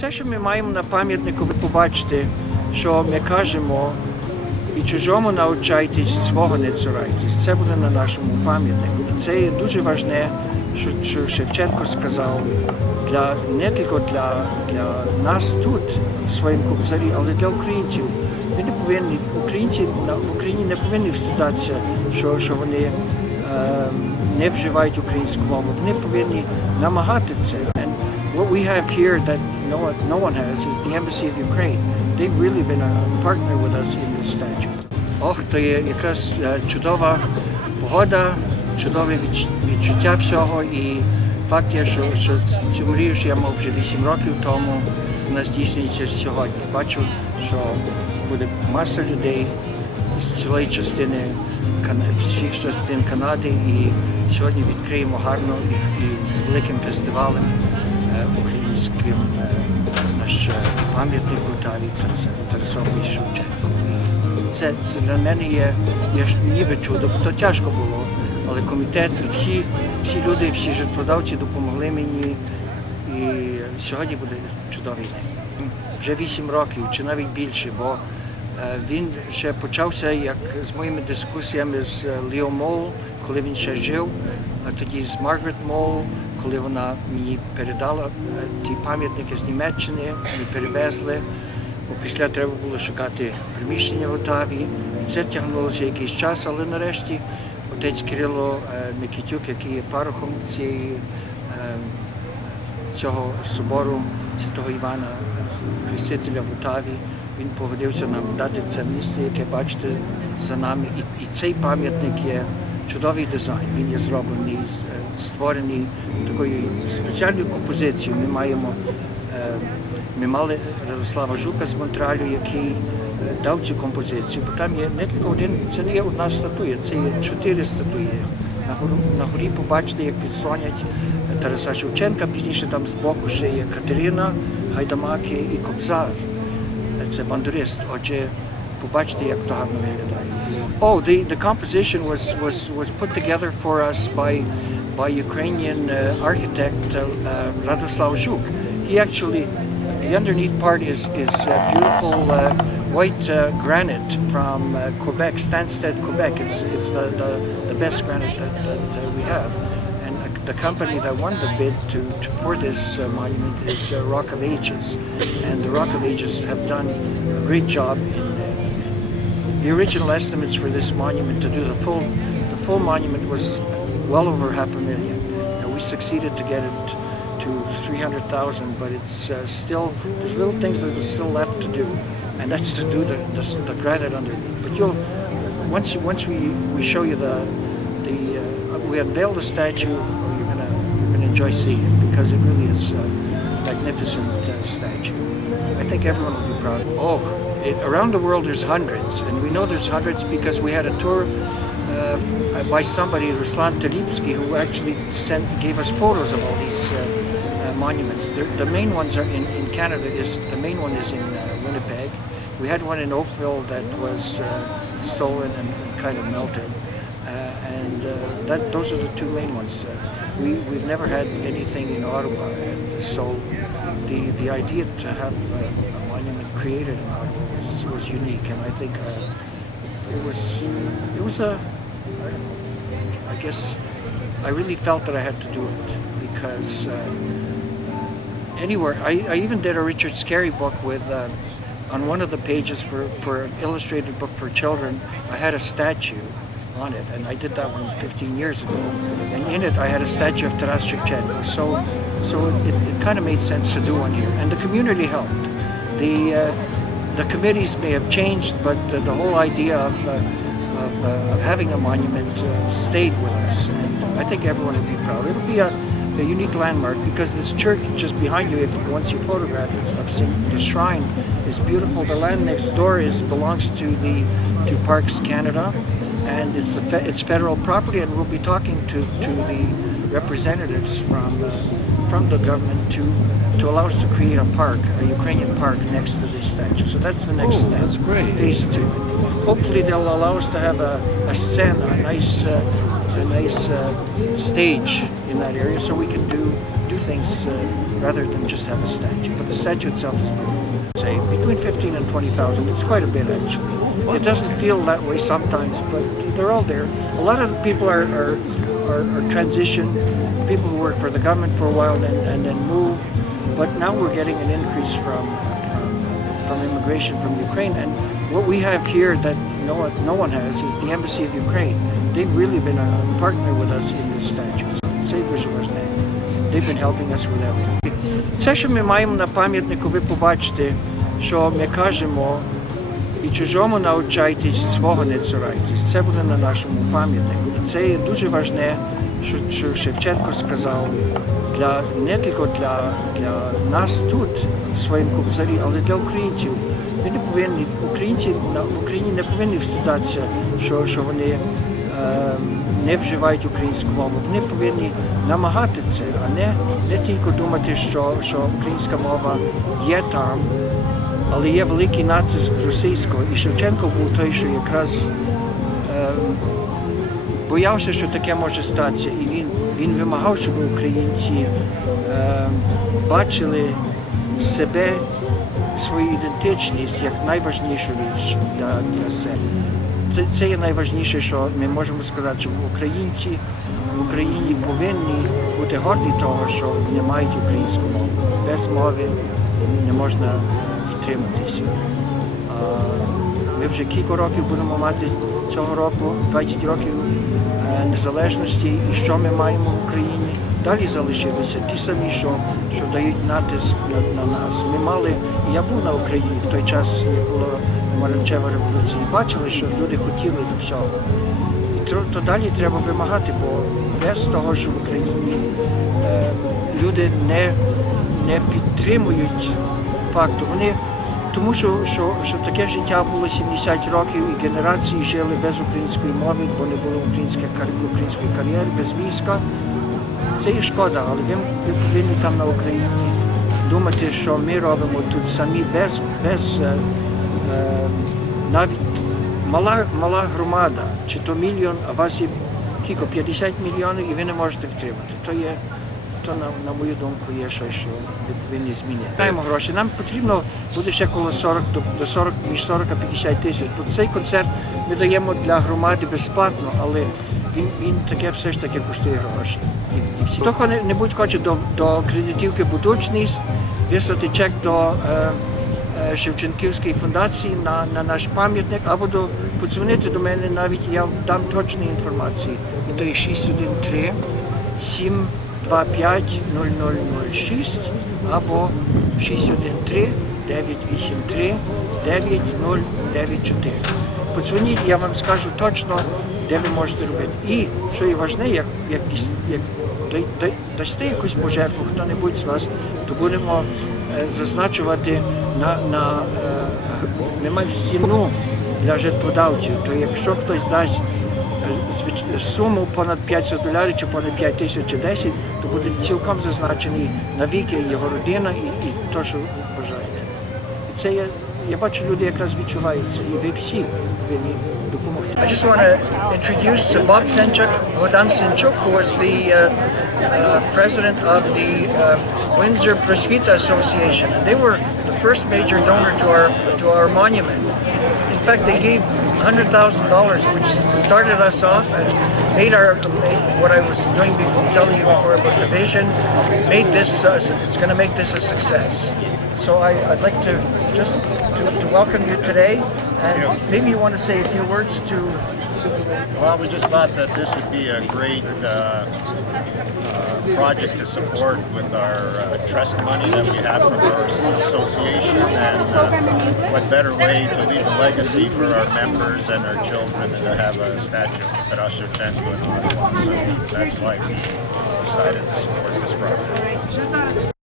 Це, що ми маємо на пам'ятнику, ви побачите, що ми кажемо, і чужому навчайтесь, свого не цурайтесь. Це буде на нашому пам'ятнику. І це є дуже важне, що, що Шевченко сказав для не тільки для, для нас тут, в своєму кобзарі, але для українців. Ми не повинні, українці на Україні не повинні встидатися, що, що вони е, не вживають українську мову. Вони повинні намагати це. And what we have here that no one, no one has is the Embassy of Ukraine. They've really been a partner with us in this statue. Ох, то є якраз е, чудова погода, чудове відчуття всього. І факт є, що, що цю мрію, що я мав вже 8 років тому, вона здійснюється сьогодні. Бачу, що буде маса людей з цілої частини всіх частин Канади. І сьогодні відкриємо гарно і, і з великим фестивалем е, е, наш пам'ятник Тарасові Шевченко. Це, це для мене є, є ніби чудо, бо то тяжко було. Але комітет і всі, всі люди, всі жертводавці допомогли мені. І сьогодні буде чудовий день. Вже вісім років чи навіть більше, бо він ще почався як з моїми дискусіями з Ліо Мол, коли він ще жив, а тоді з Маргарет Мол, коли вона мені передала е, ті пам'ятники з Німеччини, ми перевезли. Бо після треба було шукати приміщення в Отаві. І це тягнулося якийсь час, але нарешті отець Кирило е, Микитюк, який є парохом цієї, е, цього собору Святого Івана Хрестителя в Отаві, він погодився нам дати це місце, яке бачите за нами. І, і цей пам'ятник є чудовий дизайн. Він є зроблений, е, створений такою спеціальною композицією. Ми маємо е, ми мали Радослава Жука з Монтралю, який е, дав цю композицію, бо там є не тільки один, це не є одна статуя, це є чотири статуї. На гору на горі побачите, як підслонять Тараса Шевченка, пізніше там збоку ще є Катерина, Гайдамаки і Кобзар. Це бандурист. Отже, побачите, як то гарно виглядає. Oh, the, the composition was, was, was put together for us by, by Ukrainian uh, architect uh, uh, Zhuk. He actually, the underneath part is, is beautiful uh, white uh, granite from uh, Quebec, Stansted, Quebec. It's, it's the, the, the best granite that, that we have. And the company that won the bid to, to for this monument is Rock of Ages, and the Rock of Ages have done a great job in the original estimates for this monument to do the full the full monument was well over half a million. We succeeded to get it to 300,000, but it's uh, still there's little things that are still left to do, and that's to do the the, the granite underneath. But you'll once once we, we show you the the uh, we unveil the statue, you're gonna you're gonna enjoy seeing it because it really is a magnificent uh, statue. I think everyone will be proud. Oh, it, around the world there's hundreds, and we know there's hundreds because we had a tour uh, by somebody, Ruslan Talipsky, who actually sent gave us photos of all these uh, uh, monuments. The, the main ones are in, in Canada. Is the main one is in uh, Winnipeg. We had one in Oakville that was uh, stolen and, and kind of melted. Uh, and uh, that, those are the two main ones. Uh, we, we've never had anything in Ottawa, and so the, the idea to have uh, a monument created in Ottawa was, was unique, and I think it was it was a I guess I really felt that I had to do it because uh, anywhere I, I even did a Richard Scarry book with. Uh, on one of the pages for, for an illustrated book for children, I had a statue on it, and I did that one 15 years ago. And in it, I had a statue of Taras Shevchenko. So, so it, it kind of made sense to do one here, and the community helped. The uh, the committees may have changed, but uh, the whole idea of, uh, of, uh, of having a monument uh, stayed with us, and I think everyone will be proud. It'll be a, a unique landmark because this church just behind you, if once you photograph it, of Saint, the shrine is beautiful. The land next door is belongs to the to Parks Canada, and it's the fe- it's federal property. And we'll be talking to, to the representatives from uh, from the government to to allow us to create a park, a Ukrainian park next to this statue. So that's the next Oh, step. that's great. Phase two. Hopefully, they'll allow us to have a, a scene, a nice uh, a nice uh, stage in that area, so we can do do things uh, rather than just have a statue. But the statue itself is say between 15 and 20,000. It's quite a bit actually. It doesn't feel that way sometimes, but they're all there. A lot of people are are, are, are transition, people who work for the government for a while and, and then move. But now we're getting an increase from, from from immigration from Ukraine. And what we have here that no one, no one has is the embassy of Ukraine. They've really been a partner with us in this statue. So це дуже важливо. They've been helping us with everything. Це, що ми маємо на пам'ятнику, ви побачите, що ми кажемо і чужому навчайтесь, свого не цурайтесь. Це буде на нашому пам'ятнику. І це є дуже важне, що, що Шевченко сказав для не тільки для, для нас тут, в своєму кобзарі, але для українців. Ми не повинні, українці на Україні не повинні встидатися, що, що вони е, не вживають українську мову. Вони повинні намагати це, а не, не тільки думати, що, що українська мова є там, але є великий натиск російського. І Шевченко був той, що якраз е, боявся, що таке може статися. І він, він вимагав, щоб українці е, бачили себе, свою ідентичність як найважнішу річ для, для себе. Це, це є найважніше, що ми можемо сказати, що українці в Україні повинні бути горді того, що вони мають українську мову. Без мови не можна втриматися. А Ми вже кілька років будемо мати цього року, 20 років е, незалежності, і що ми маємо в Україні. Далі залишилися ті самі, що, що дають натиск на, на нас. Ми мали, я був на Україні в той час, як була Маранчева революція, і бачили, що люди хотіли до всього. І то, то далі треба вимагати, бо без того, що в Україні е, люди не, не підтримують факту. Вони тому що, що, що таке життя було 70 років і генерації жили без української мови, бо не було української, української кар'єри, без війська. Це є шкода, але ви, ви повинні там на Україні думати, що ми робимо тут самі без, без е, е, навіть мала, мала громада, чи то мільйон, а вас є кілько 50 мільйонів і ви не можете втримати. То є, то на, на мою думку є щось, що ви повинні змінити. Маємо гроші. Нам потрібно буде ще коло 40 до, до 40, між 40 і 50 тисяч. Бо цей концерт ми даємо для громади безплатно, але він, він таке все ж таки коштує гроші. І, всі. Хто не, небудь хоче до, до кредитівки будучність, вислати чек до е, е, Шевченківської фундації на, на наш пам'ятник, або до, подзвонити до мене навіть, я дам точні інформації. І то є 613 725 0006 або 613 983 9094. Подзвоніть, я вам скажу точно, де ви можете робити. І що є важне, як, як, як дасте якусь пожертву хто-небудь з вас, то будемо е, зазначувати на, на е, ми маємо стіну для жертводавців. То якщо хтось дасть суму понад 500 доларів чи понад 5 тисяч чи 10, то буде цілком зазначений навіки його родина і, і то, що бажаєте. І це я, я бачу, люди якраз відчувають це, і ви всі повинні допомогти. I just want to introduce Bob Senchuk, Bodan Senchuk, who was the uh, uh, president of the uh, Windsor Prasvita Association. And they were the first major donor to our to our monument. In fact, they gave $100,000, which started us off and made our made what I was doing before, telling you before about the vision, made this. Uh, it's going to make this a success. So I, I'd like to just to, to welcome you today, and maybe you want to say a few words to. Well, we just thought that this would be a great uh, uh, project to support with our uh, trust money that we have from our association, and uh, what better way to leave a legacy for our members and our children than to have a statue of Carrasco Gentle in So that's why we decided to support this project.